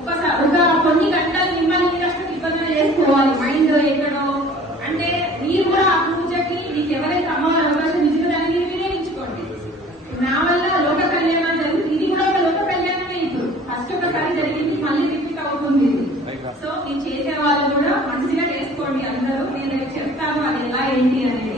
ఒకసారి ఒక కొన్ని గంటలు మిమ్మల్ని మీరు అసలు నిబంధన చేసుకోవాలి. మైండ్ ఎక్కడో. అంటే మీరు కూడా ఆ పూజకి మీకు ఎవరైతే అమ్మవారి అవకాశం ఇచ్చిందో దాన్ని మీరు వినియోగించుకోండి. నా వల్ల లోక కళ్యాణం జరుగుతుంది ఇది కూడా ఒక లోక కళ్యాణమే ఇప్పుడు. ఫస్ట్ ఒకసారి జరిగింది మళ్ళీ రిపీట్ అవుతుంది. సో ఇది చేసే వాళ్ళు కూడా మంచిగా చేసుకోండి అందరూ. నేను చెప్తాను అది ఎలా ఏంటి అనేది.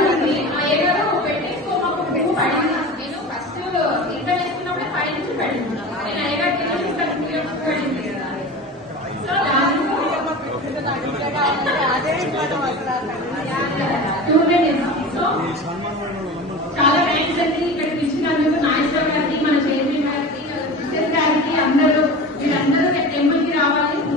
చాలా థ్యాంక్స్ అండి ఇక్కడ పిలిచినందుకు నాయస్